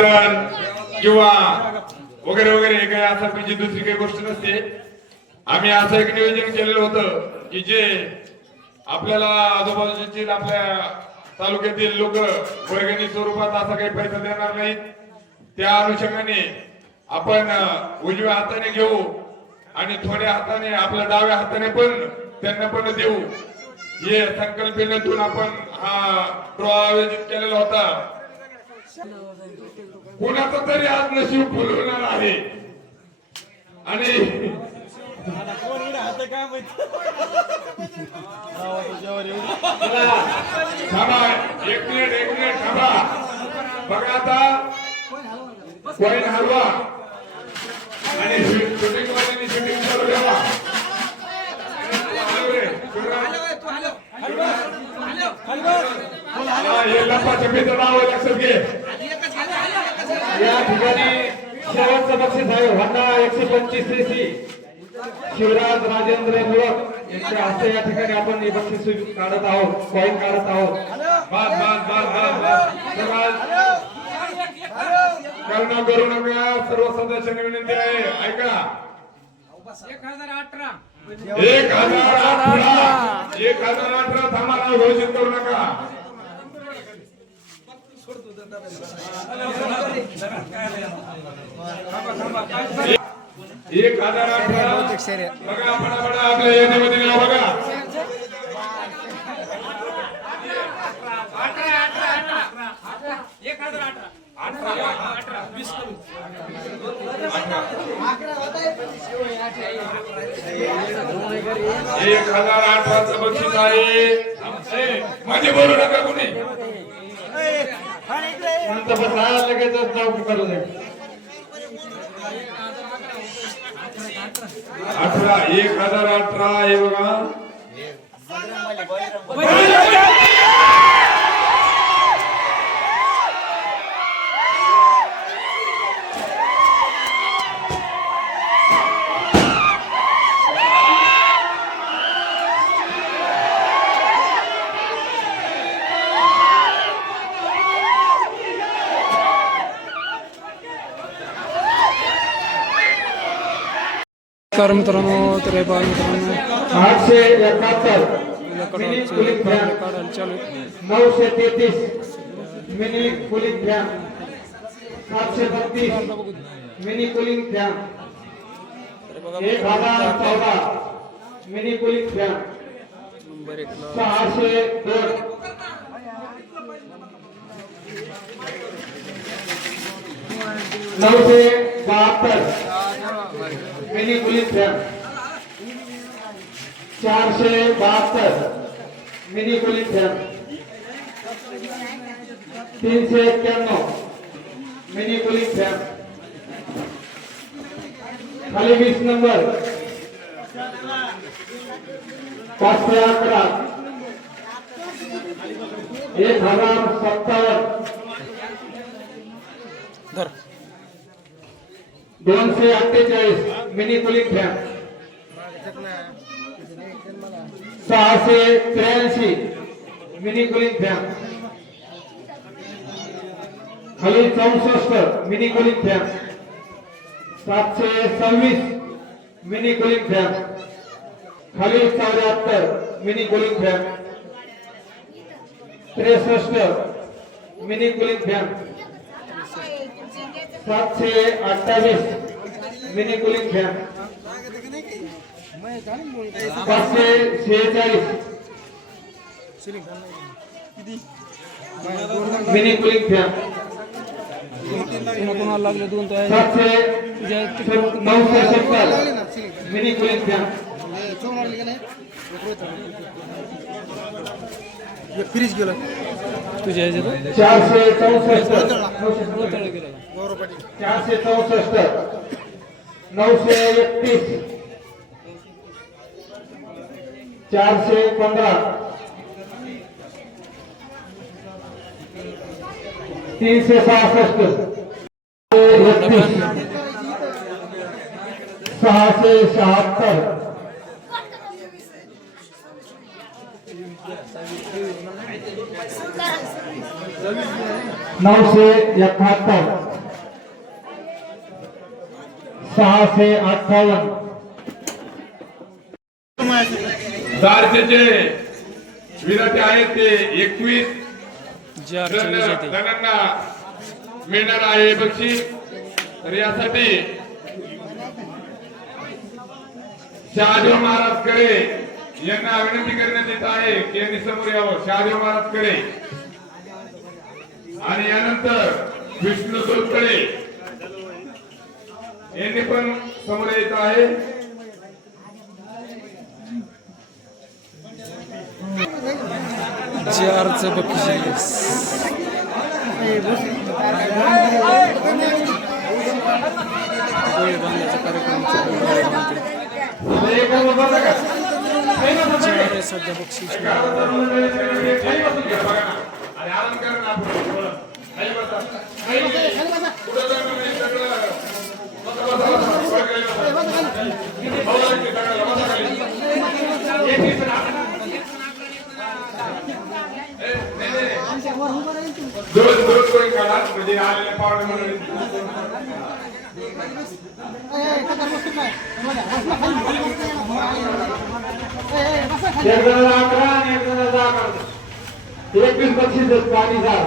किंवा वगैरे वगैरे काही असं म्हणजे दुसरी काही गोष्ट नसते. आम्ही असं एक नियोजन केलेलं होतं की जे आपल्याला आजूबाजूचे आपल्या तालुक्यातील लोक वर्गणी स्वरूपात असा काही पैसा देणार नाहीत. त्या अनुषंगाने आपण उजव्या हाताने घेऊ आणि थोड्या हाताने आपल्या डाव्या हाताने पण त्यांना पण देऊ. हे संकल्पनेतून आपण हा ड्रॉ आयोजित केलेला होता. कोणाचं तरी आज नशीब फुलवणार आहे आणि थांबा एक मिनिट थांबा. बघा आता कॉइन हलवा आणि शूटिंग वाल्यांनी शूटिंग चालू ठेवा. हे लपाछपीचं नाव लक्षात घे. या ठिकाणी शेवटचं बक्षीस आहे होंडा 125 सीसी शिवराज राजेंद्र मुळक यांच्या हस्ते या ठिकाणी आपण हे बक्षीस काढत आहोत, कॉइन काढत आहोत. कल्पना करू नका. सर्व सदस्यांनी विनंती आहे ऐका. 1018 थांबा नाव घोषित करू नका. 1018 बघा बडा आपल्या यादीमध्ये नाव बघा. 1018चं बक्षीस आहे. माझे बोलू नका कुणी. लगेच नाव पुकारलं जाईल. 1018 हे बघा. मित्रांनो तर पाहा मित्रांनो 871 काढायला चालू 933 mini cooling fan 732 mini cooling fan 1014 mini cooling fan number 1 602 972 mini cooling fan 472 mini cooling fan 391 mini cooling fan खाली 20 नंबर 511 1057 धर 248 mini cooling fan 683 mini cooling fan खाली 64 mini cooling fan 726 mini cooling fan खाली 74 mini cooling fan 63 mini cooling fan 728 mini cooling fan 546 mini cooling fan कोणाला लागले दोन तर 970 mini cooling fan fridge गेला तुझ्या ह्याच्यात 464 931 415 366 676 971 658. दारचे विधाते आहेत ते 21 JR चे विजेते जणांना मिळणार आहे बक्षीस. तर यासाठी शहादेव महाराज करे यांना विनंती करण्यात येत आहे की यांनी समोर यावं. शहादेव महाराज करे आणि यानंतर विष्णू सोलकडे यांनी पण समोर येत आहे. JR चं बक्षीस गोळी बांधण्याचा कार्यक्रम चालू आहे. JR सध्या बक्षीस दोन करून काढा म्हणजे आलेल्या पावणे म्हणून एक जणाला 11 आणि एक जणाला 11. 21 बक्षीस आहेत पाणीदार.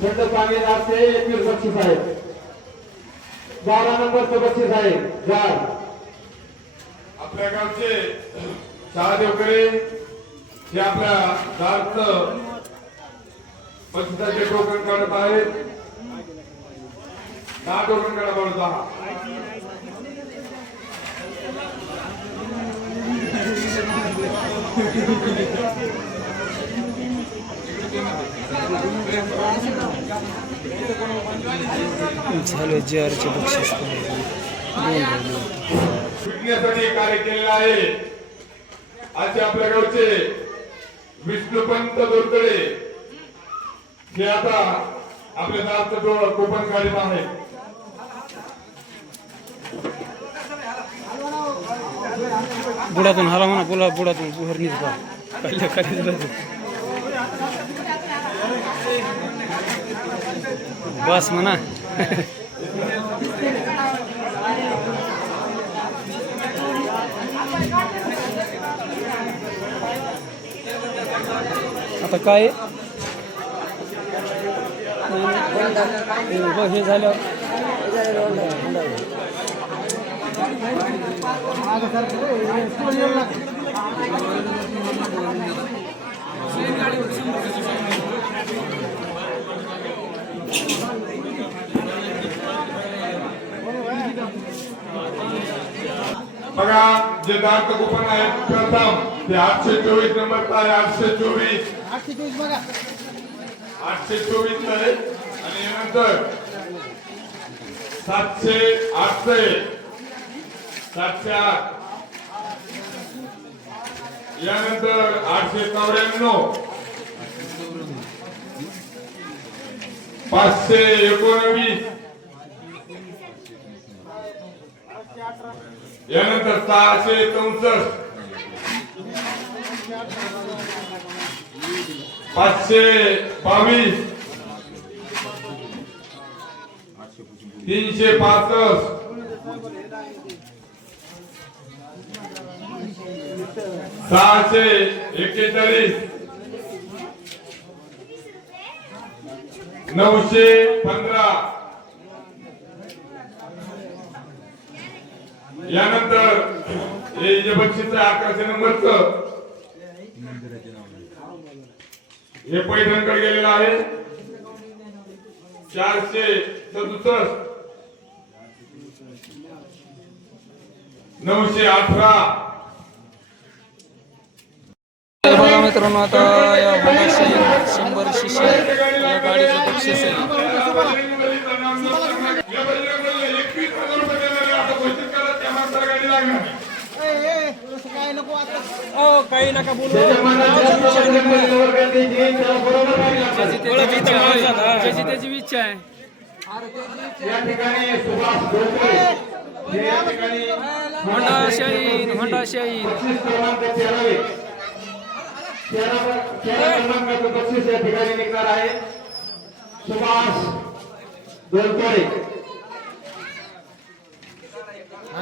थंड पाणीदारचे 21 बक्षीस आहेत. 12 नंबरचं बक्षीस आहे जार. आपल्या गावचे शहादेवकरे हे आपल्या दारचं बक्षिसाचे टोकन काढत आहेत. 10 टोकन काढा बरं 10. झालं. JR चे बक्षीस विकण्यासाठी कार्य केलेलं आहे. असे आपल्या गावचे विष्णुपंत दोरकडे हे आता आपल्या दारचं कोपन काढत आहे. बुडातून हाला म्हणा बोला बुडातून बुहरणीच बा पहिल्या करायचं बस म्हणा. आता काय हे झाल्यावर बघा जे दारचं कुपन आहे प्रथम ते 824 नंबरचं आहे. 824 बघा 824 आहे आणि यानंतर 700 800 708 यानंतर 894 519 यानंतर 664 522 365 641 915 यानंतर हे जे बक्षीस आहे 1100 नंबरचं हे पैठणकडे गेलेलं आहे. 467 918 बघा मित्रांनो आता या होंडाशी 100 शिष्य या गाडीचं बक्षीस आहे. काही नका बोलू. ज्याची त्याची इच्छा आहे. या ठिकाणी सुभाष डोकरे या ठिकाणी होंडा शाहीन 25 क्रमांक 13 क्रमांकाचं बक्षीस या ठिकाणी निघणार आहे. सुभाष डोकरे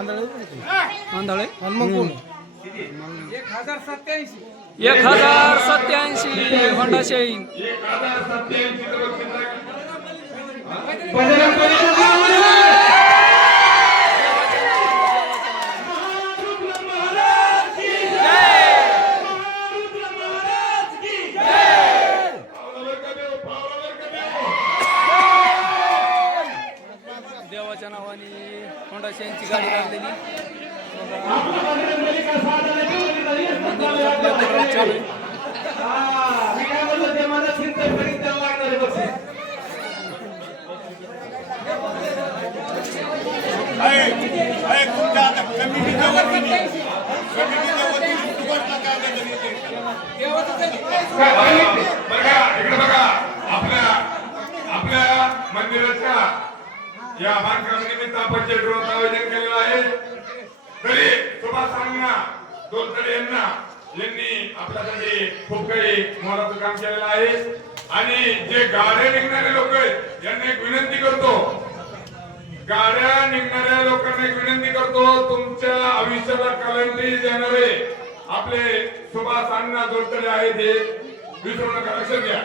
आंधळे 1087 होंडा शाईन 1087 बजरंग बली देवाच्या नावाने होंडा शाईनची गाडी लागलेली चालू बघा इकडे बघा आपल्या मंदिराच्या या बांधकामानिमित्त आपण जे ड्रोन आयोजन केलेलं आहे तरी सुभाष अण्णा दोलतडे यांनी आपल्यासाठी खूप काही मोलाचं काम केलेलं आहे आणि जे गाड्या निघणारे लोक आहेत यांना एक विनंती करतो गाड्या निघणाऱ्या लोकांना एक विनंती करतो तुमच्या आयुष्याला कलंडी देणारे आपले सुभाष अण्णा दोलतडे आहेत हे विसरू नका लक्षात घ्या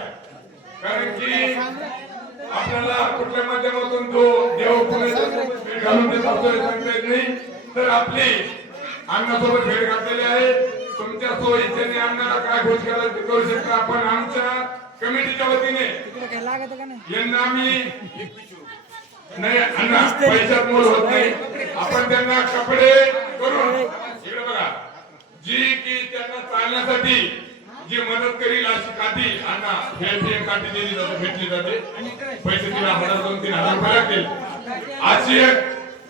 कारण की आपल्याला कुठल्या माध्यमातून तो देव पुणे घालून देत असतो हे सांगता येत नाही तर आपली अण्णासोबत भेट घातलेली आहे तुमच्या सोयीचे अण्णाला काय खुश करायचं ते करू शकता आपण आमच्या कमिटीच्या वतीने यांना आम्ही नाही अण्णा पैशात मोल होत नाही आपण त्यांना कपडे करून इकडे बघा जी की त्यांना चालण्यासाठी जी मदत करील अशी काठी अण्णा हे काठी दिली जाते भेटली जाते पैसे 3,000-2,000-3,000 रुपये लागतील अशी एक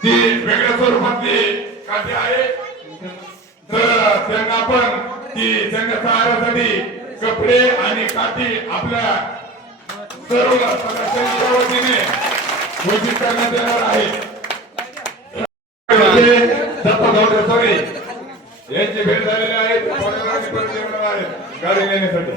ती वेगळ्या स्वरूपातली काठी आहे तर त्यांना आपण ती त्यांच्या सहाऱ्यासाठी कपडे आणि काठी आपल्या सर्व सदस्यांच्या वतीने घोषित करण्यात येणार आहे यांची भेट झालेली आहे गाडी घेण्यासाठी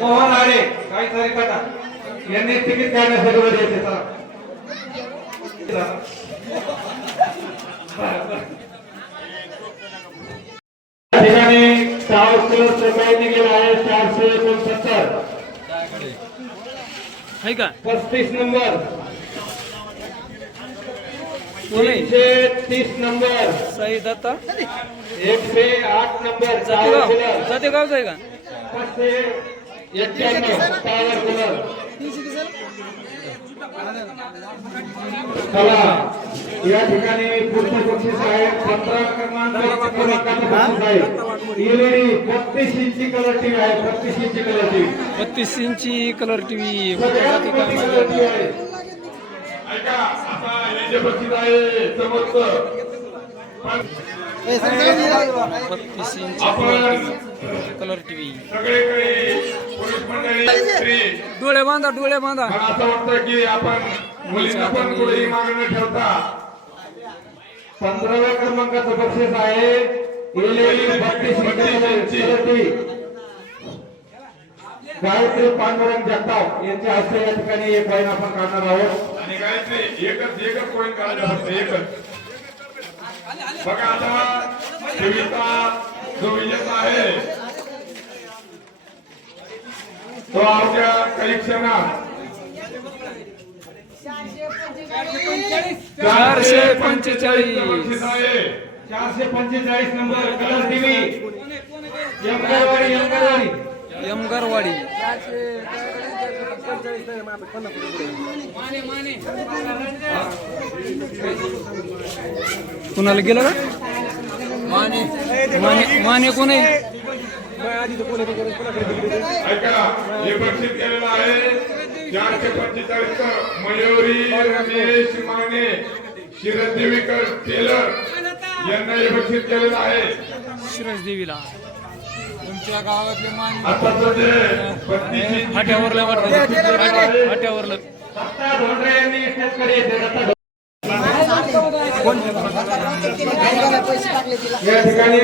मोहन आडे काही तरी कटा यांनी तिकीट काढण्यासाठी वर यायचे ठिकाणी ट्रॅव्हल्स रुपये निघेला आहे 469 आहे का 35 नंबर 330 नंबर सही दत्ता 108 नंबर जातेगावचं आहे का 591 पॉवर कूलर चला या ठिकाणी पुढचं बक्षीस आहे 15 क्रमांकाचं बक्षीस आहे एलईडी 32 इंची कलर टीव्ही आहे 32 इंची कलर टीव्ही 32 इंची कलर टीव्ही सगळ्यात मोठी कलर टीव्ही आहे ऐका आता हे जे बक्षीस आहे समोरचं 32 इंची कलर टीव्ही सगळे काही पोलीस मंडळी स्त्री डोळे बांधा डोळे बांधा मला असं वाटतं की आपण मुलींना पण कुठेही मागे न ठेवता 15व्या क्रमांकाचं बक्षीस आहे एलईडी 32 इंची कलर टीव्ही गायत्री पांडुरंग जगताप यांच्या हस्ते या ठिकाणी एक कॉईन आपण काढणार आहोत आणि गायत्री एकच पॉईंट काढायला फक्त एकच बघा आता टीव्हीचा जो विजेता आहे तो अवघ्या काही क्षणात 445 बक्षीस आहे 445 number colour TV Yamgarwadi Yamgarwadi कुणाला गेलं का माने कोण आहे ऐका हे बक्षीस केलेलं आहे 445 मयुरी रमेश माने शिरदेवीकर टेलर यांना हे बक्षीस केलेलं आहे शिरज देवीला तुमच्या गावातले मान आताचं जे 32 फाट्यावरलं वाटलं फाट्यावरलं दत्ता धोंडरे यांनी स्टेजकडे येते. दत्ता या ठिकाणी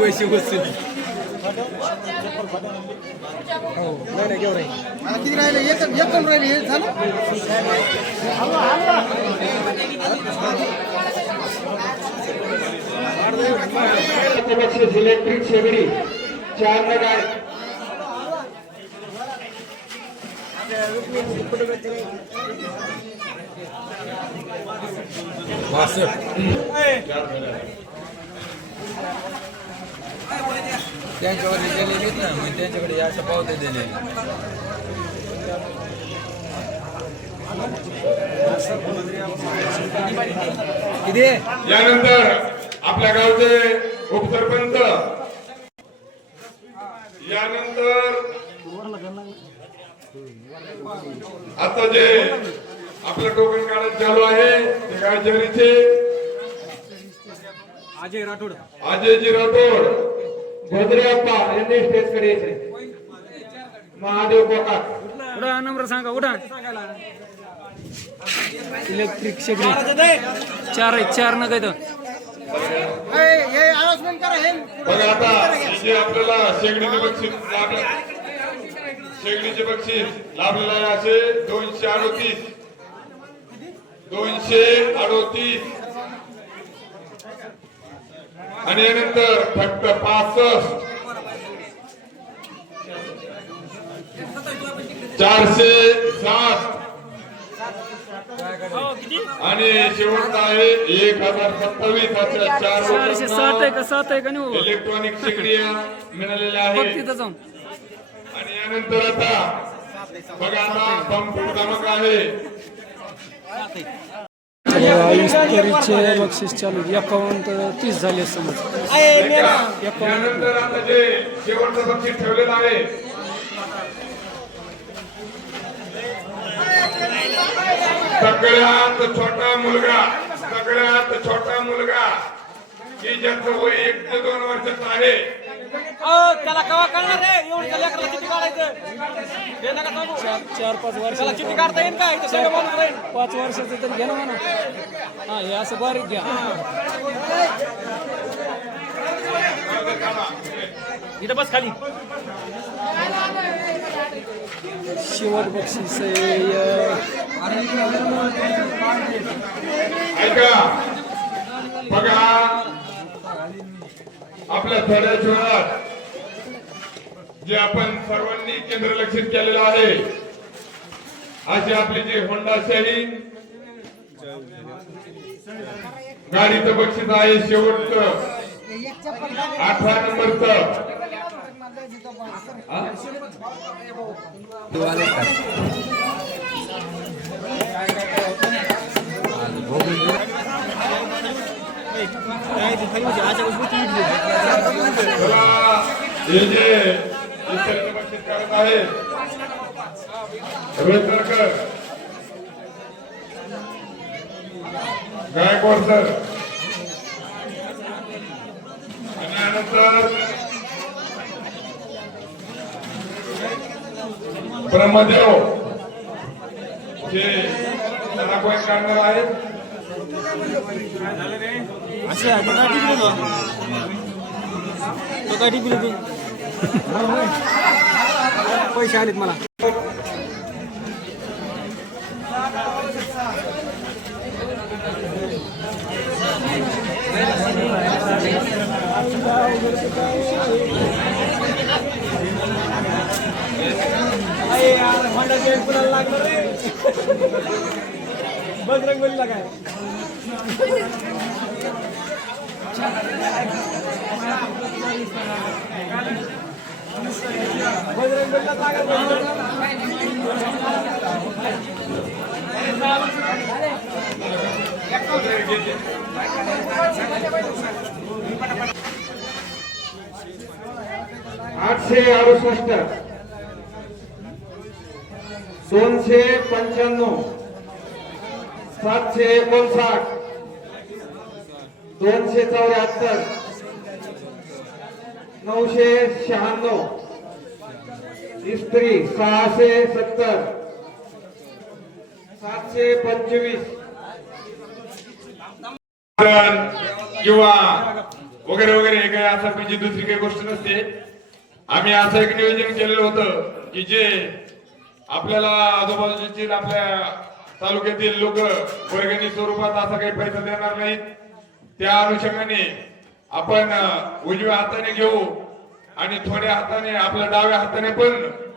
पैसे बसतील. किती राहिले एकदम राहिले हे झालं बक्षीस इलेक्ट्रिक शेगडी 4 नग आहे. त्यांच्यावर दिलेली ना मग त्यांच्याकडे अशा पावत्या दिलेल्या. यानंतर आपल्या गावचे उपसरपंच, यानंतर आता जे आपलं टोकन काढत चालू आहे ते गायचरीचे अजयजी राठोड, भद्रेप्पा यांनी स्टेजकडे यायचे. महादेव कोका उडा नंबर सांगा उडा. इलेक्ट्रिक शेगडी 4 आहे, 4 नग आहेत. हे अनाउन्समेंट करा हे बघा आता जे आपल्याला शेगडीचे बक्षीस शेगडीचे बक्षीस लाभलेलं आहे असे 238 आणि यानंतर फक्त 65 407 आणि शेवटचा आहे 1027 अशा 407 आहे का 7 आहे का नाही इलेक्ट्रॉनिक शेगड्या मिळालेल्या आहेत. तिथं जाऊन. आणि यानंतर आता बघा आता पंपूट धमक आहे. 22 तरीचे बक्षीस चालू 51 तर 30 झाले समज. 51 यानंतर आता जे शेवटचं बक्षीस ठेवलेलं आहे सगळ्यात छोटा मुलगा की ज्याचं वय 1 ते 2 वर्षाचं आहे. त्याला कवा कळणार रे एवढं लेकराला किती काढायचं हे नका सांगू 4-5 वर्ष त्याला किती काढता येईल काय इथं सगळं माणूस राहील 5 वर्षाचं तरी घ्या ना म्हणा. हा हे असं बारीक घ्या. इथं बस खाली शेवट बक्षीस आहे ऐका बघा आपल्या थोड्याच वेळात जे आपण सर्वांनी केंद्र लक्षित केलेलं आहे अशी आपली जी होंडा शाईन गाडीचं बक्षीस आहे शेवटचं 18 नंबरचं. हे जे इतरचं बक्षीस करत आहे रोजगारकर गायकवाड सर आणि यानंतर ब्रह्मदेव जे पॉईंट काढणार आहेत. तो काय टिपी तू पैसे आलेत मला. लागलं रे बजरंग बलीला काय बजरंग बलीला लागलं 868 295 759 274 996, इस्त्री 670, 725. किंवा वगैरे वगैरे हे काही असं म्हणजे दुसरी काही गोष्ट नसते. आम्ही असं एक नियोजन केलेलं होतं की जे आपल्याला आजूबाजूचे आपल्या तालुक्यातील लोक वर्गणी स्वरूपात असा काही पैसा देणार नाहीत. त्या अनुषंगाने आपण उजव्या हाताने घेऊ आणि थोड्या हाताने आपल्या डाव्या हाताने पण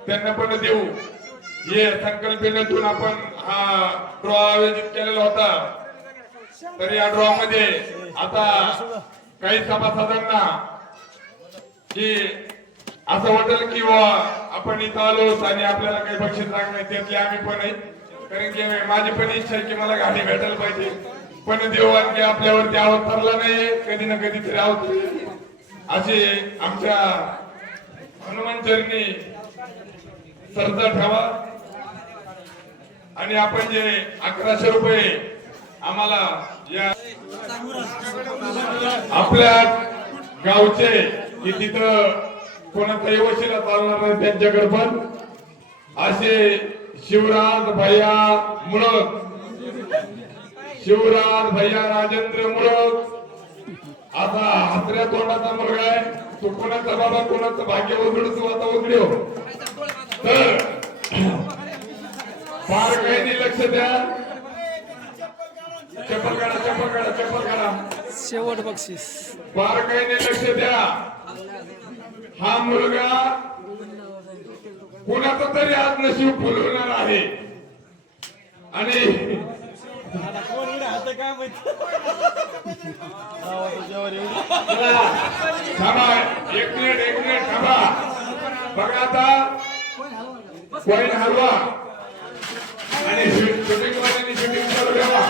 त्यांना पण देऊ. हे संकल्पनेतून आपण हा ड्रॉ आयोजित केलेला होता. तर या ड्रॉ मध्ये आता काही सभासदांना की असं वाटेल की आपण इथं आलो आणि आपल्याला काही बक्षीस लागणार त्यातले आम्ही पण आहे. कारण की माझी पण इच्छा आहे की मला गाडी भेटायला पाहिजे. पण देव आणखी आपल्यावरती अवतरला नाही, कधी ना कधी तरी अवतरले. असे आमच्या हनुमान चरणी श्रद्धा ठेवा. आणि आपण जे 1100 रुपये आम्हाला या आपल्या गावचे की तिथं कोणाचाही वशिला चालणार नाही त्यांच्याकडे पण असे शिवराज भैया मुळक, शिवराज भैया राजेंद्र मुळक आता हातऱ्या तोंडाचा मुलगा आहे. तो कोणाचा बाबा कोणाचं भाग्य उघडतो आता उघड्यो. तर फार काही लक्ष द्या. चप्पल काढा, चप्पल काढा, चप्पल काढा. शेवट बक्षीस. फार काही लक्ष द्या. हा मुलगा कोणाचं तरी आज नशीब फुलवणार आहे. आणि थांबा एक मिनिट थांबा. बघा आता कॉईन हलवा आणि शूटिंग वाल्यांनी शूटिंग चालू ठेवा.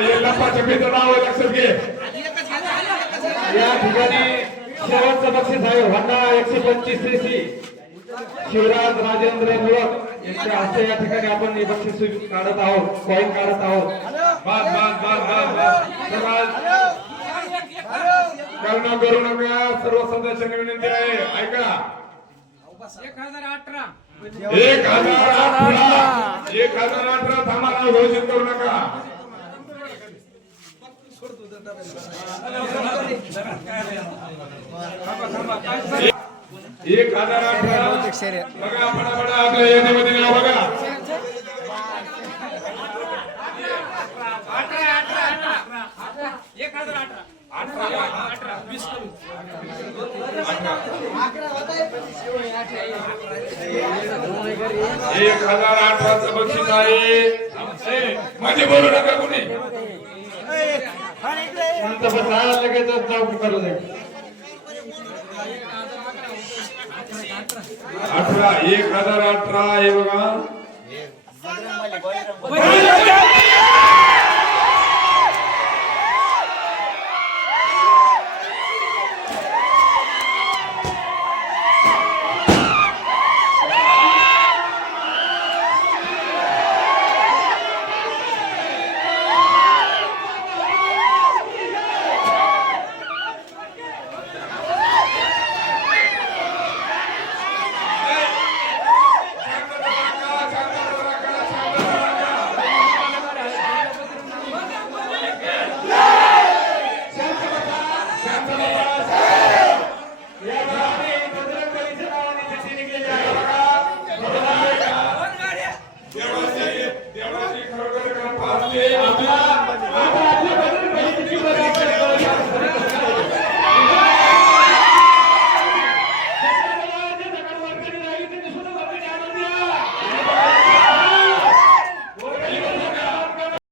हे लपाछपीचं नाव लक्षात घे. या ठिकाणी शेवटचं बक्षीस आहे होंडा 125 सीसी शिवराज राजेंद्र मुळक यांच्या हस्ते या ठिकाणी आपण हे बक्षीस काढत आहोत, कॉईन काढत आहोत. कल्पना करू नका. सर्व सदस्यांनी विनंती आहे ऐका. 1018 1018 थांबा नाव घोषित करू नका. 1018 बघा बडा आपल्या यादीमध्ये नाव बघा. एक 1018 बक्षीस आहे. मध्ये बोलू नका कुणी. लगेच नाव करू दे. 1018 हे बघा.